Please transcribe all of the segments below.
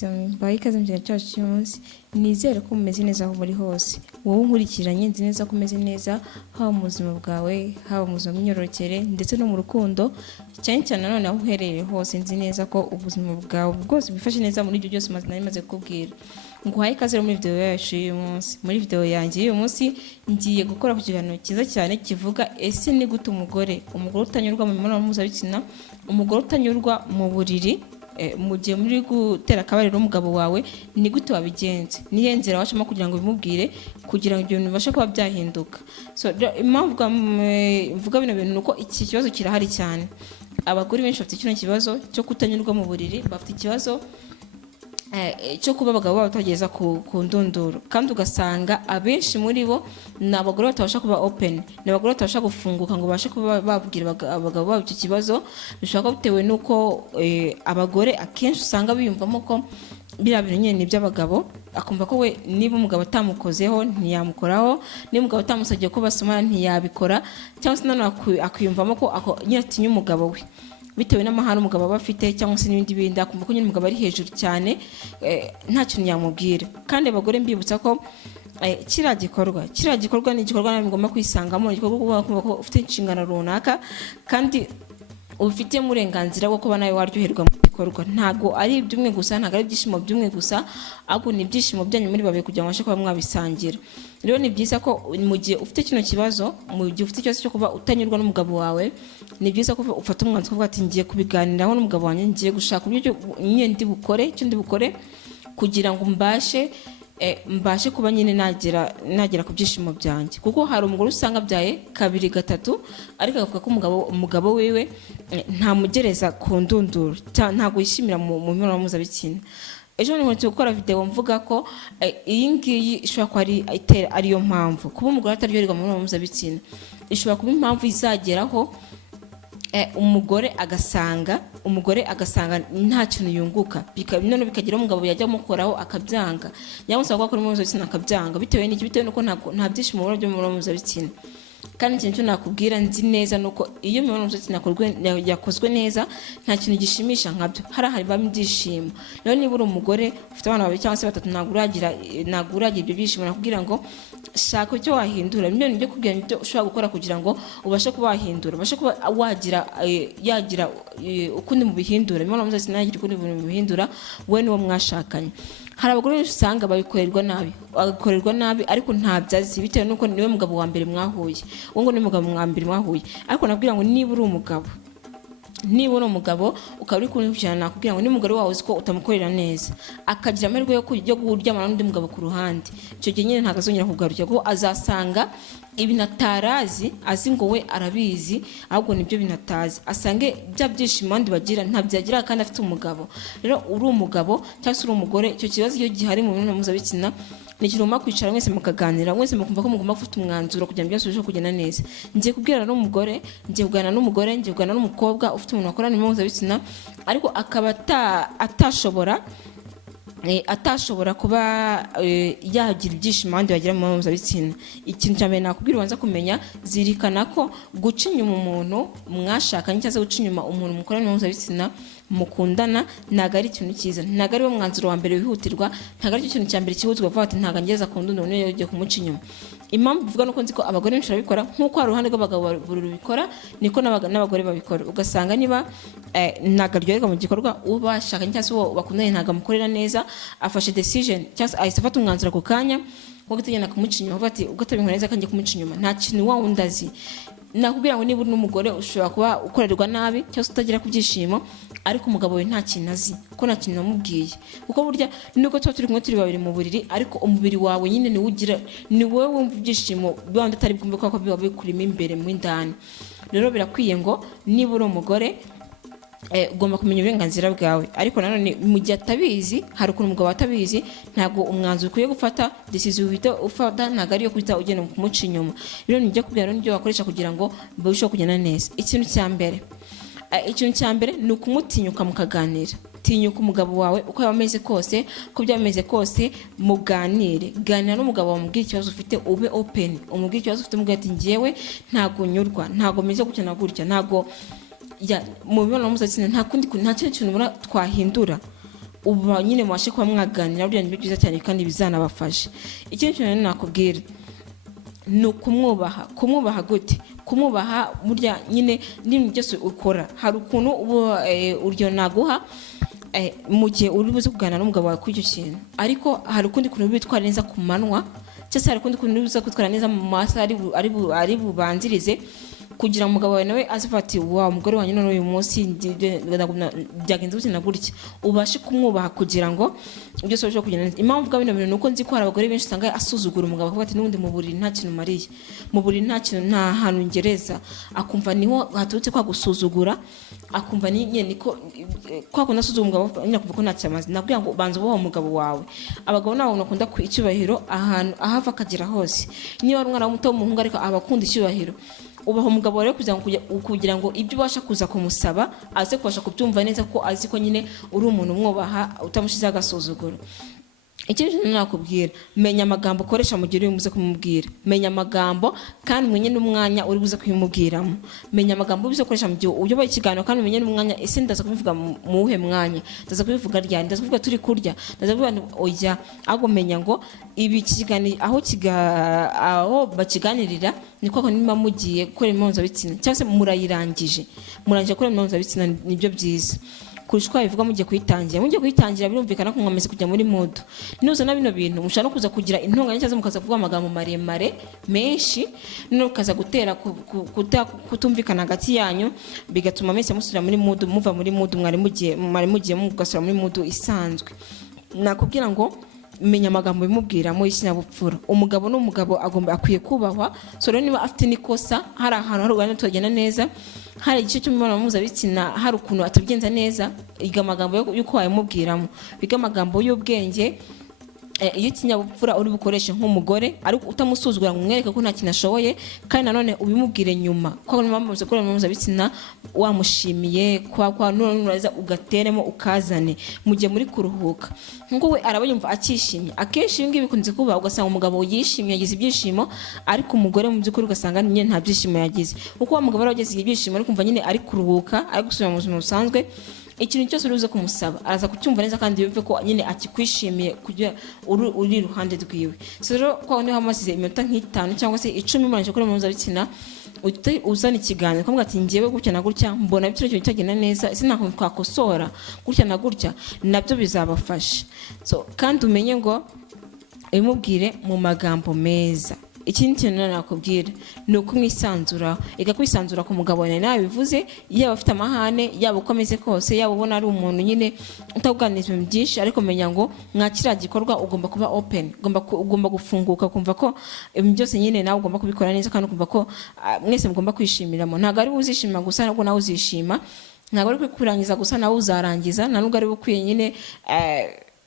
bakunzi bawe ikaze mu kiganiro cyacu cy'umunsi. Nizere ko mumeze neza aho muri hose. Wowe nkurikiranye nzi neza ko umeze neza haba mu buzima bwawe, haba mu buzima bw'imyororokere ndetse no mu rukundo. Cyane cyane nanone aho uherereye hose nzi neza ko ubuzima bwawe bwose bwifashe neza muri ibyo byose maze kukubwira. Nguhaye ikaze muri video yacu y'uyu munsi. Muri video yanjye y'uyu munsi ngiye gukora ku kiganiro cyiza cyane kivuga ese ni gute umugore utanyurwa mu mibonano mpuzabitsina, umugore utanyurwa mu buriri mu gihe muri gutera akabariro umugabo wawe, ni gute wabigenze, nihe nzira wacamo kugira ngo bimubwire kugira ngo ibyo bintu bibashe kuba byahinduka. Impamvu mvuga bino bintu nuko iki kibazo kirahari cyane. Abagore benshi bafite kino kibazo cyo kutanyurwa mu buriri, bafite ikibazo cyo kuba abagabo babo batageza ku ndunduro, kandi ugasanga abenshi muri bo ni abagore batabasha kuba open, ni abagore batabasha gufunguka ngo babashe kuba babwira abagabo babo icyo kibazo. Bishobora kuba bitewe n'uko abagore akenshi usanga biyumvamo ko biriya bintu nyine ni iby'abagabo, akumva ko we niba umugabo atamukozeho ntiyamukoraho, niba umugabo atamusabye ko basomana ntiyabikora, cyangwa se nanone akiyumvamo ko nyine atinya umugabo we bitewe n'amahane umugabo aba afite cyangwa se n'ibindi bindi, akumva ko nyine umugabo ari hejuru cyane nta kintu yamubwira. Kandi abagore mbibutsa ko kiriya gikorwa ni igikorwa nawe mugomba kwisangamo, igikorwa kumva ko ufite inshingano runaka kandi ubifitemo uburenganzira bwo kuba nawe waryoherwa mu gikorwa. Ntabwo ari iby'umwe gusa, ntabwo ari ibyishimo by'umwe gusa, ahubwo ni ibyishimo byanyu muri babiri kugira ngo mubashe kuba mwabisangira. Rero ni byiza ko mu gihe ufite kino kibazo, mu gihe ufite ikibazo cyo kuba utanyurwa n'umugabo wawe, ni byiza ko ufata umwanzuro ukavuga ati ngiye kubiganiraho n'umugabo wanjye, ngiye gushaka uburyo nyine ndi bukore kugira ngo mbashe kuba nyine nagera ku byishimo byanjye. Kuko hari umugore usanga abyaye kabiri gatatu ariko akavuga ko umugabo wiwe ntamugereza ku ndunduro, ntabwo yishimira mu mibonano mpuzabitsina. Ejo nihutse gukora video mvuga ko iyi ngiyi ishobora kuba ariyo mpamvu kuba umugore ataryoherwa mu mibonano mpuzabitsina. Ishobora kuba impamvu izageraho umugore agasanga nta kintu yunguka, none bikagira umugabo yajya amukoraho akabyanga, yamusaba gukora imibonano mpuzabitsina akabyanga. Bitewe nuko nta byishimo byo mu mibonano mpuzabitsina. Kandi ikintu cyo nakubwira nzi neza nuko iyo imibonano mpuzabitsina yakozwe neza nta kintu gishimisha nkabyo, harimo ibyishimo. Rero niba uri umugore ufite abana babiri cyangwa se batatu, ntabwo uragira ibyo byishimo, nakubwira ngo shaka icyo wahindura. Nibyo kubwira ibyo ushobora gukora kugira ngo ubashe kuba wahindura, ubashe kuba yagira ukundi mu bihindura, imibonano mpuzabitsina yagira ukundi mu bihindura we n'uwo mwashakanye. Hari abagore benshi usanga babikorerwa nabi ariko ntabyazi, bitewe nuko niwe mugabo wa mbere mwahuye, uwo ngo ni mugabo wa mbere mwahuye. Ariko nabwira ngo niba uri umugabo ukaba uri kunkurikirana, nakubwira ngo ni umugore wawe uzi ko utamukorera neza, akagira amahirwe yo kuryamana n'undi mugabo ku ruhande, icyo gihe nyine ntabwo azongera kugarukira, kuko azasanga ibintu atarazi azi ngo we arabizi, ahubwo nibyo bintu atazi, asange bya byishimo abandi bagira ntabyagira kandi afite umugabo. Rero uri umugabo cyangwa se uri umugore, icyo kibazo iyo gihari mu mibonano mpuzabitsina ni ikintu mugomba kwicara mwese mukaganira, mwese mukumva ko mugomba gufata umwanzuro kugira ngo byose birusheho kugenda neza. Ngiye kubwirana n'umugore, ngiye kuganira n'umukobwa ufite umuntu wakorana imibonano mpuzabitsina ariko akaba atashobora kuba yagira ibyishimo abandi bagira mu mibonano mpuzabitsina. Ikintu cya mbere nakubwira ubanza kumenya, zirikana ko guca inyuma umuntu mwashakanye cyangwa se guca inyuma umuntu mukorana imibonano mpuzabitsina mukundana ntabwo ari ikintu cyiza, ntabwo ari wo mwanzuro wa mbere wihutirwa, ntabwo ari cyo kintu cya mbere cyihutirwa kuvuga ati ntabwo ngeza ku ndunduro niyo yagiye kumuca inyuma. Impamvu bivuga nuko nzi ko abagore benshi babikora, nk'uko hari uruhande rw'abagabo babikora niko n'abagore babikora. Ugasanga niba ntabwo aryoherwa mu gikorwa, ubashakanye cyangwa se uwo bakundanye ntabwo amukorera neza, afashe decision cyangwa se ahise afata umwanzuro ako kanya wo guteganya kumuca inyuma, avuga ati ubwo atabikora neza kandi kumuca inyuma, nta kintu wa wundi azi. Nakubwira ngo niba uri n'umugore ushobora kuba ukorerwa nabi cyangwa se utagira ku byishimo, ariko umugabo we nta kintu azi kuko nta kintu namubwiye. Kuko burya nubwo tuba turi kumwe turi babiri mu buriri, ariko umubiri wawe nyine ni wowe wumva ibyishimo bwanda atari bwumve ko biba bikurimo imbere mu indani. Rero birakwiye ngo niba uri umugore ugomba kumenya uburenganzira bwawe, ariko nanone mu gihe atabizi, hari ukuntu umugabo atabizi, ntabwo umwanzuro ukwiye gufata decision ufata ntabwo ariyo kwita ugenda kumuca inyuma. Rero nibyo kubwira n'ibyo wakoresha kugira ngo birusheho kugenda neza. Ikintu cya mbere ni ukumutinyuka mukaganira. Tinyuka umugabo wawe uko yaba ameze kose, uko byaba bimeze kose, ganira n'umugabo wawe, umubwire ikibazo ufite, ube open, umubwire ikibazo ufite, umubwire ati ngiyewe ntabwo nyurwa, ntabwo meze gutya na gutya, ntabwo mu mibonano mpuzabitsina nta kindi kintu twahindura. uba nyine mubashe kuba mwaganira burya nibyo byiza cyane kandi bizanabafasha. Ikindi kintu nakubwira ni kumwubaha gute? Kumwubaha burya nyine n'ibintu byose ukora, hari ukuntu uryo naguha mu gihe uri buze kuganira n'umugabo wawe kuri icyo kintu, ariko hari ukundi kuntu bitwara neza ku manwa, cyangwa hari ukundi kuntu biza kwitwara neza mu masaha ari bubanzirize, kugira umugabo wawe nawe azivuga ati wa umugore wanjye none uyu munsi byagenze gutya na gutya, ubashe kumwubaha kugira ngo byose bishobore kugenda neza. Impamvu bwa bino bintu nuko nzi ko hari abagore benshi usanga asuzugura umugabo akavuga ati n'ubundi mu buriri nta kintu mariye, mu buriri nta kintu, nta hantu ngereza, akumva niho haturutse kwa gusuzugura, akumva nyine niko kwa kundi asuzugura umugabo nyine akumva ko nta cyamazi. Nabwiye ngo banza ubaho umugabo wawe. Abagabo nabo bakunda ku icyubahiro ahantu ahava akagera hose. Niba ari umwana muto w'umuhungu ariko abakunda icyubahiro, ubaho umugabo rero kugira ngo ibyo ubasha kuza kumusaba aze kubasha kubyumva neza, ko azi ko nyine uri umuntu umwubaha utamushizeho agasuzuguro. Ikindi kintu nakubwira, menya amagambo ukoresha mu gihe uri buze kumubwira. Menya amagambo kandi umenye n'umwanya uri buze kuyimubwiramo. Menya amagambo ubize gukoresha mu gihe uyoboye ikiganiro, kandi umenye n'umwanya, ese ndaza kubivuga mu wuhe mwanya, ndaza kubivuga ryari, ndaza kubivuga turi kurya, ndaza kubivuga oya. Ahubwo menya ngo ibi kiganiro aho bakiganirira ni kwa niba mugiye gukora imibonano mpuzabitsina cyangwa se murangije gukora imibonano mpuzabitsina, nibyo byiza kurusha uko bivuga mugiye kuyitangira. Birumvikana ko mwamaze kujya muri mood. Nuzana bino bintu mushaka no kuza kugira intonganya cyangwa mukaza kuvuga amagambo maremare menshi, no kaza gutera kutumvikana hagati yanyu, bigatuma mwese musubira muri mood, muva muri mood mwari mugiye mugasura muri mood isanzwe. Nakubwira ngo menya amagambo bimubwiramo y'ikinyabupfura. Umugabo n'umugabo akwiye kubahwa. So rero niba afite nikosa, hari ahantu hari uruganda tugenda neza, hari igice cy'imibonano mpuzabitsina hari ukuntu atabigenza neza, iga amagambo y'uko wayimubwiramo, biga amagambo y'ubwenge y'ikinyabupfura uri bukoreshe nk'umugore, ariko utamusuzugura ngo umwereke ko nta kintu ashoboye, kandi nanone ubimubwire nyuma. Ko mwamaze gukora imibonano mpuzabitsina wamushimiye, kwa nuraza ugateremo ukazane mu gihe muri kuruhuka, ngo we araba yumva akishimye. Akenshi ngibi bikunze kuba ugasanga umugabo yishimye, yagize ibyishimo, ariko umugore mu by'ukuri ugasanga nyine nta byishimo yagize, kuko wa mugabo yagize ibyishimo ariko kumva nyine ari kuruhuka, ari gusubira mu buzima busanzwe. Ikintu cyose uri buze kumusaba araza kucyumva neza, kandi yumve ko nyine akikwishimiye kujya uri iruhande rwiwe. So rero kwa niho hamaze iminota nk'itanu cyangwa se 10 umaranje gukora imibonano mpuzabitsina, uzana ikiganiro ukavuga ati ngiyewe gutya na gutya mbona bityo cyagenda neza, ese nta kuntu twakosora gutya na gutya, nabyo bizabafasha. So kandi umenye ngo imubwire mu magambo meza. Ikindi kintu nakubwira ni ukumwisanzura, kwisanzura ku mugabo wawe. Nawe bivuze yaba afite amahane, yaba uko ameze kose, yaba ubona ari umuntu nyine utakuganiriza ibintu byinshi, ariko menya ngo mwakira gikorwa ugomba kuba open, ugomba gufunguka, kumva ko ibintu byose nyine nawe ugomba kubikora neza, kandi kumva ko mwese mugomba kwishimiramo. Ntabwo ari uzishima gusa, nabwo nawe uzishima. Ntabwo ari kurangiza gusa, nawe uzarangiza. Ntabwo ari bukwiye nyine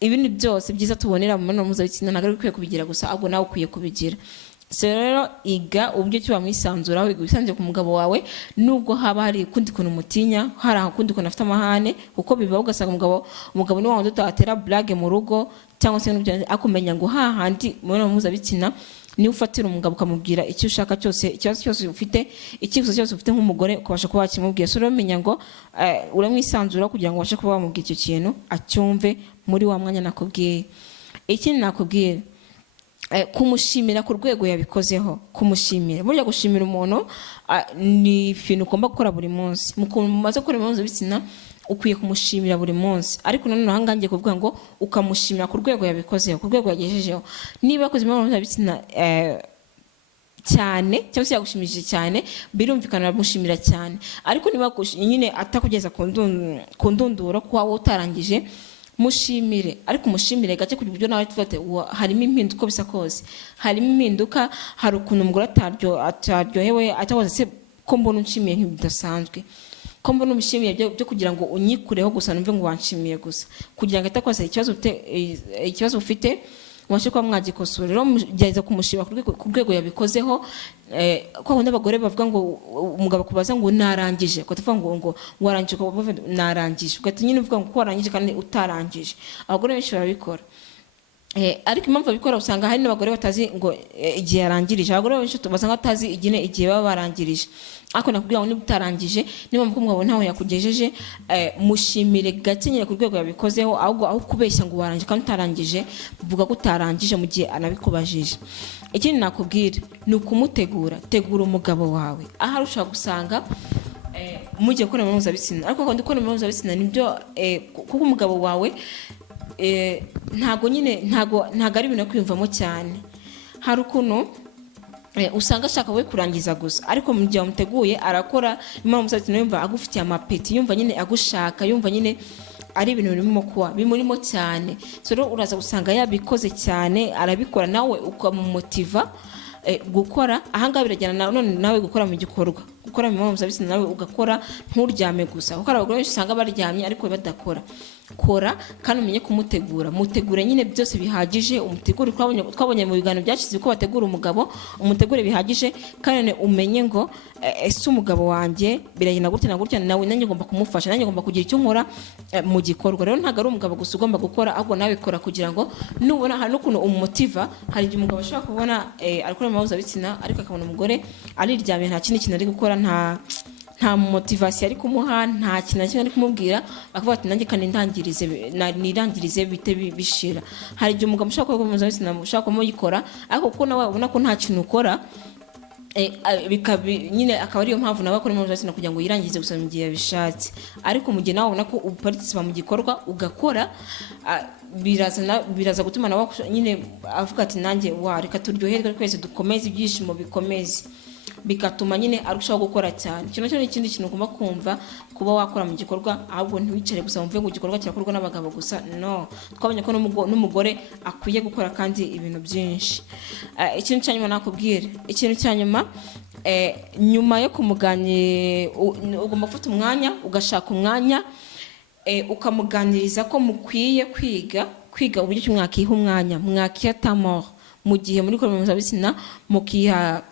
ibintu byose byiza tubonera mu mibonano mpuzabitsina, ntabwo ari bukwiye kubigira gusa, ahubwo nawe ukwiye kubigira. So rero iga uburyo ki wamwisanzuraho, wisanzure ku mugabo wawe, nubwo haba hari kundi kuntu mutinya, hari akundi kuntu afite amahane, kuko biba ugasanga umugabo ni wandi utatera blague mu rugo cyangwa se n'ibyo, akumenya ngo hahandi mu mibonano mpuzabitsina ni ufatira umugabo ukamubwira icyo ushaka cyose, ikibazo cyose ufite, icyifuzo cyose ufite nk'umugore ukabasha kuba wakimubwira. So rero menya ngo uramwisanzura kugira ngo ubashe kuba wamubwira icyo kintu acyumve muri wa mwanya nakubwiye. Ikindi nakubwira, kumushimira ku rwego yabikozeho. Kumushimira, burya gushimira umuntu ni ibintu ugomba gukora buri munsi. Mumaze gukora imibonano mpuzabitsina ukwiye kumushimira buri munsi, ariko nanone aha ngiye kuvuga ngo ukamushimira ku rwego yabikozeho, ku rwego yagejejeho. Niba yakoze imibonano mpuzabitsina cyane cyangwa se yagushimishije cyane, birumvikana uramushimira cyane, ariko niba nyine atakugeza ku ndunduro ko wowe utarangije, mushimire, ariko mushimire gake kugira uburyo nawe tufate harimo impinduka bisa kose, harimo impinduka. Hari ukuntu umugore ataryohewe, atabaza se ko mbona unshimiye nk'ibidasanzwe, ko mbona umushimiye byo kugira ngo unyikureho gusa, numve ngo wanshimiye gusa, kugira ngo atakoze ikibazo ufite ubashe kuba mwagikosora. Rero gerageza kumushima ku rwego yabikozeho. Kwa wundi abagore bavuga ngo umugabo kubaza ngo narangije, ukavuga ngo warangije, narangije, ugahita nyine uvuga ngo warangije kandi utarangije. Abagore benshi barabikora. ariko impamvu abikora usanga hari n'abagore batazi ngo igihe yarangirije. Abagore benshi basanga batazi igihe baba barangirije, ariko nakubwira ngo niba utarangije, niba mvuga umugabo ntaho yakugejeje, mushimire gake nyine ku rwego yabikozeho, ahubwo aho kubeshya ngo warangije kandi utarangije, vuga ko utarangije mu gihe anabikubajije. Ikindi nakubwira ni ukumutegura. Tegura umugabo wawe. Ahari ushobora gusanga mugiye gukora imibonano mpuzabitsina, ariko kandi gukora imibonano mpuzabitsina nibyo kuko umugabo wawe ntago ari ibintu kwiyumvamo cyane. Hari ukuntu usanga ashaka we kurangiza gusa, ariko mu gihe wamuteguye arakora imibonano mpuzabitsina yumva agufitiye amapeti, yumva nyine agushaka, yumva nyine ari ibintu bimurimo cyane. So rero uraza gusanga yabikoze cyane, arabikora, nawe ukamumotiva gukora. Ahangaha birajyana none nawe gukora mu gikorwa, gukora imibonano mpuzabitsina nawe ugakora, nturyame gusa, kuko abagore benshi usanga baryamye ariko badakora. Kora kandi umenye kumutegura. Mutegure nyine byose bihagije, umutegure. Twabonye mu biganiro byashize ko bategura umugabo, umutegure bihagije, kandi umenye ngo ese umugabo wanjye biragenda gutya na gutya, nawe nanjye ngomba kumufasha, nanjye ngomba kugira icyo nkora mu gikorwa. Rero ntabwo ari umugabo gusa ugomba gukora, ahubwo nawe kora, kugira ngo nubona hari n'ukuntu umumotiva. Hari igihe umugabo ashobora kubona arikora imibonano mpuzabitsina ariko akabona umugore ariryamye, nta kindi kintu ari gukora, nta motivation ari kumuha, nta kintu kimwe ari kumubwira, akavuga ati nanjye kandi nirangirize bite bishira. Hari igihe umugabo ushaka gukora imibonano mpuzabitsina ushaka kumuyikora, ariko kuko nawe ubona ko nta kintu ukora, nyine akaba ariyo mpamvu nawe akora imibonano mpuzabitsina kugira ngo yirangize gusa mu gihe yabishatse. Ariko mu gihe nawe ubona ko uparticipa mu gikorwa ugakora, biraza gutuma nawe nyine avuga ati nanjye reka turyoherwe twese, dukomeze ibyishimo bikomeze, bigatuma nyine arushaho gukora cyane. Kino cyo n'ikindi kintu ugomba kumva kuba wakora mu gikorwa, ahubwo ntiwicare gusa wumve ngo igikorwa kirakorwa n'abagabo gusa. No, twabonye ko n'umugore akwiye gukora kandi ibintu byinshi. Ikintu cya nyuma nakubwira, nyuma yo kumuganira ugomba gufata umwanya, ugashaka umwanya ukamuganiriza ko mukwiye kwiga uburyo ki mwakiha umwanya, mwakiha tamor mu gihe muri gukora imibonano mpuzabitsina, mukiha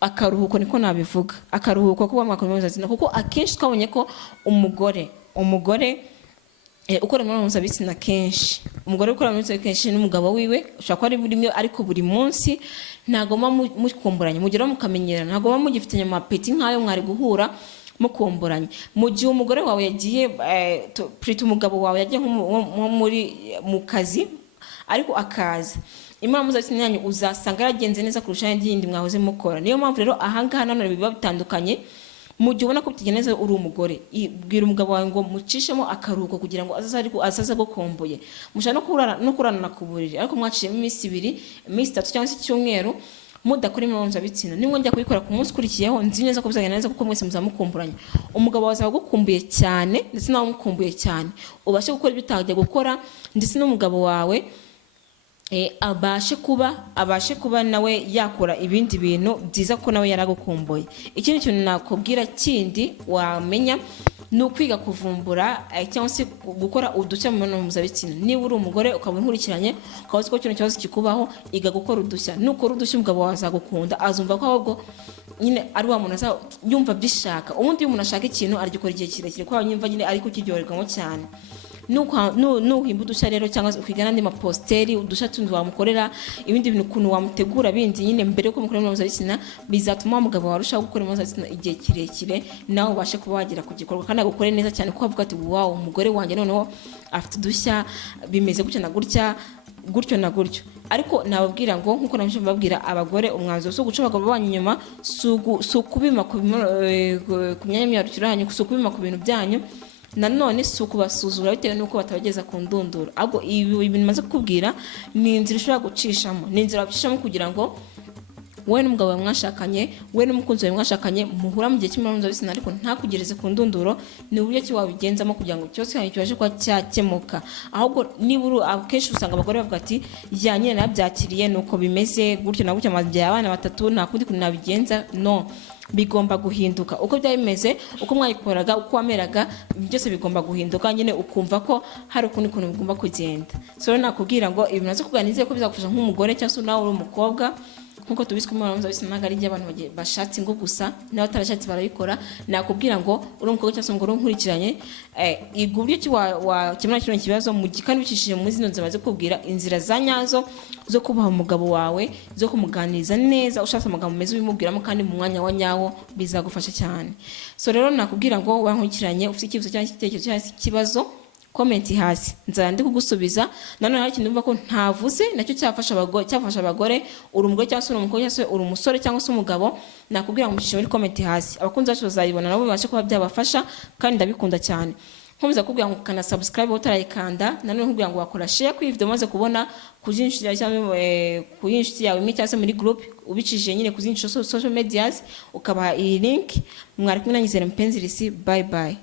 akaruhuko. Niko nabivuga, akaruhuko kuba mwakora imibonano mpuzabitsina, kuko akenshi twabonye ko umugore ukora imibonano mpuzabitsina kenshi, umugore ukora imibonano mpuzabitsina kenshi n'umugabo wiwe ushaka ko ari buri ariko buri munsi ntago mukumburanye, mugeraho mukamenyerana, ntago mugifitanye amapeti nk'ayo mwari guhura mukumburanye. Mu gihe umugore wawe yagiye umugabo wawe yagiye nko mu kazi, ariko akaza imibonano mpuzabitsina yanyu uzasanga yaragenze neza kurusha n'iyindi mwahoze mukora. Niyo mpamvu rero ahangaha nanone biba bitandukanye. Mu gihe ubona ko bitigenda neza uri umugore, bwira umugabo wawe ngo mucishemo akaruhuko kugira ngo azaze gukomboye. Mushaka no kurana ku buriri, ariko mwacishemo iminsi 2, iminsi 3 cyangwa se icyumweru mudakora imibonano mpuzabitsina. Nimwe njya kubikora ku munsi ukurikiyeho, nzi neza ko bizagenda neza kuko mwese muzamukumburanye. Umugabo wawe agukumbuye cyane ndetse nawe umukumbuye cyane, ubashe gukora ibyo utajya gukora, ndetse n'umugabo wawe abashe kuba nawe yakora ibindi bintu byiza ko nawe yaragukumbuye. Ikindi kintu nakubwira kindi wamenya ni ukwiga kuvumbura cyangwa se gukora udushya mu mibonano mpuzabitsina. Niba uri umugore ukaba unkurikiranye, ukaba uzi ko kino kibazo kikubaho, iga gukora udushya. Nukora udushya umugabo wawe azagukunda, azumva ko ahubwo nyine ari wa muntu yumva byishaka. Ubundi iyo umuntu ashaka ikintu aragikora igihe kirekire, kuko yumva nyine ari kukiryoherwamo cyane. Nuhimba udushya rero, cyangwa ukiga n'andi maposteri, udushya tundi wamukorera, ibindi bintu ukuntu wamutegura bindi nyine mbere yuko mukora imibonano mpuzabitsina, bizatuma umugabo warushaho gukora imibonano mpuzabitsina igihe kirekire, nawe ubashe kuba wagera ku gikorwa kandi agukore neza cyane, kuko avuga ati wow, umugore wanjye noneho afite udushya bimeze gutya na gutya, gutyo na gutyo. Ariko nababwira ngo nkuko nabyo babwira abagore, umwanzuro so guca abagabo banyu inyuma, kubima ku myanya myibarukiro yanyu, kubima ku bintu byanyu, nanone si ukubasuzura bitewe n'uko batabageza ku ndunduro. Ahubwo ibi bintu maze kukubwira ni inzira ushobora gucishamo, kugira ngo wowe n'umugabo wawe mwashakanye, wowe n'umukunzi wawe mwashakanye muhura mu gihe cy'imibonano mpuzabitsina, ariko ntakugereze ku ndunduro. Ni uburyo ki wabigenzamo kugira ngo ikibazo cyanyu kibashe kuba cyakemuka. Ahubwo niba akenshi usanga abagore bavuga ati ya nyine nabyakiriye nuko bimeze gutyo na gutyo, amaze abana 3 nta kundi kuntu nabigenza. No, bigomba guhinduka. Uko byari bimeze, uko mwayikoraga, uko wameraga, byose bigomba guhinduka, nyine ukumva ko hari ukundi kuntu bigomba kugenda. So nakubwira ngo ibintu nazo kuganiriza ko bizagufasha nk'umugore cyangwa se nawe uri umukobwa nkuko tubizi ko imibonano mpuzabitsina ntabwo ari iby'abantu bashatse ingo gusa, n'abatarashatse barabikora. Nakubwira ngo uri umukobwa cyangwa se umugore unkurikiranye, iga uburyo ki wakemura kino kibazo mu gihe kandi bicishije muri zino nzira maze kubwira, inzira za nyazo zo kubaha umugabo wawe, zo kumuganiriza neza, ushatse amagambo meza ubimubwiramo kandi mu mwanya wa nyawo, bizagufasha cyane. So rero nakubwira ngo wankurikiranye ufite ikibazo cyangwa igitekerezo cyangwa ikibazo, comment hasi nzara ndi kugusubiza. Nanone hari ikintu ko ntavuze nacyo cyafasha abagore, uri umugore cyangwa se uri umukobwa cyangwa se uri umusore cyangwa se umugabo, nakubwira ngo mucishe muri comment hasi, abakunzi bacu bazayibona nabo bibashe kuba byabafasha, kandi ndabikunda cyane. Nkomeza kubwira ngo kana subscribe utarayikanda, nanone nkubwira ngo wakora share kuri video maze kubona kujinshi cyangwa kuyinshi yawe imwe cyangwa se muri group, ubicishije nyine kuzinshi social medias, ukabaha iyi link. Mwari kumwe na Nyizere Mpenzi Lisi, bye bye.